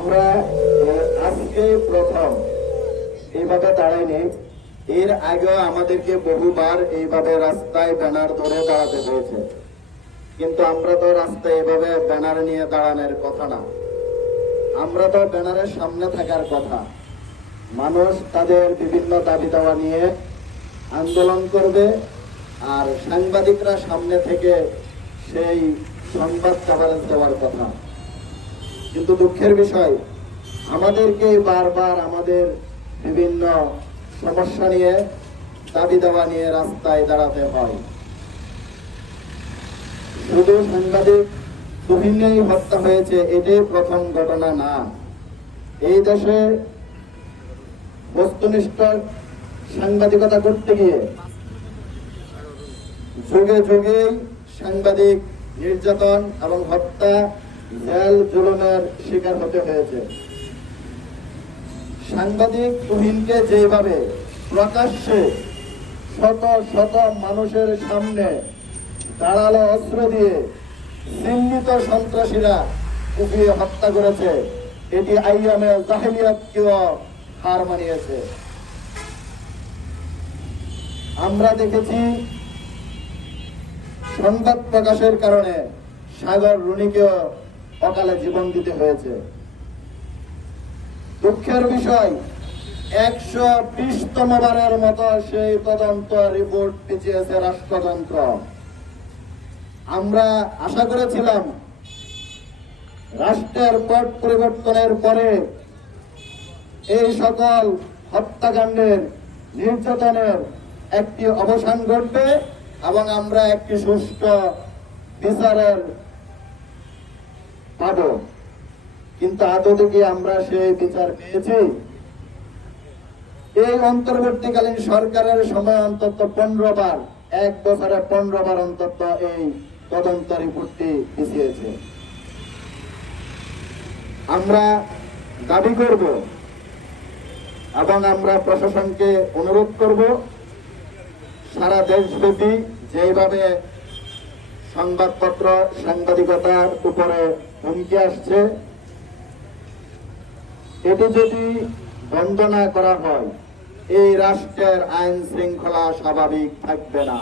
আমরা আজকে প্রথম এইভাবে দাঁড়াইনি, এর আগেও আমাদেরকে বহুবার এইভাবে রাস্তায় ব্যানার ধরে দাঁড়াতে হয়েছে, কিন্তু আমরা তো রাস্তায় এভাবে ব্যানার নিয়ে দাঁড়ানোর কথা না। আমরা তো ব্যানারের সামনে থাকার কথা। মানুষ তাদের বিভিন্ন দাবি দাওয়া নিয়ে আন্দোলন করবে, আর সাংবাদিকরা সামনে থেকে সেই সংবাদ কভারেজ দেওয়ার কথা। কিন্তু দুঃখের বিষয়, আমাদেরকে বারবার আমাদের বিভিন্ন সমস্যা নিয়ে দাবি দাওয়া নিয়ে রাস্তায় দাঁড়াতে হয়। শুধু সাংবাদিক তুহিনেই হত্যা হয়েছে এটাই প্রথম ঘটনা না। এই দেশে বস্তুনিষ্ঠ সাংবাদিকতা করতে গিয়ে যুগে যুগে সাংবাদিক নির্যাতন এবং হত্যা, জেল জুলুমের শিকার হতে হয়েছে। সাংবাদিক তুহিনকে যেভাবে প্রকাশ্যে শত শত মানুষের সামনে দাঁড়ালো অস্ত্র দিয়ে চিহ্নিত সন্ত্রাসীরা কুপিয়ে হত্যা করেছে, এটি আইয়ামে জাহিলিয়াতকেও হার মানিয়েছে। আমরা দেখেছি সংবাদ প্রকাশের কারণে সাগর রুনিকেও অকালে জীবন দিতে হয়েছে। দুঃখের বিষয়, 120তম বারের মতো সেই তদন্ত রিপোর্ট পিছিয়েছে রাষ্ট্রযন্ত্র। আমরা আশা করেছিলাম রাষ্ট্রের পট পরিবর্তনের পরে এই সকল হত্যাকাণ্ডের, নির্যাতনের একটি অবসান ঘটবে এবং আমরা একটি সুষ্ঠু বিচারের পাব। কিন্তু আদতে কি আমরা সেই বিচার পেয়েছি? এই অন্তর্বর্তীকালীন সরকারের সময় অন্তত 15 বার, 1 বছরে 15 বার অন্তত এই তদন্ত রিপোর্টটি পিছিয়েছে। আমরা দাবি করব এবং আমরা প্রশাসনকে অনুরোধ করব, সারা দেশব্যাপী যেভাবে সংবাদপত্র সাংবাদিকতার উপরে হুমকি আসছে, এটি যদি বন্ধ না করা হয় এই রাষ্ট্রের আইন শৃঙ্খলা স্বাভাবিক থাকবে না।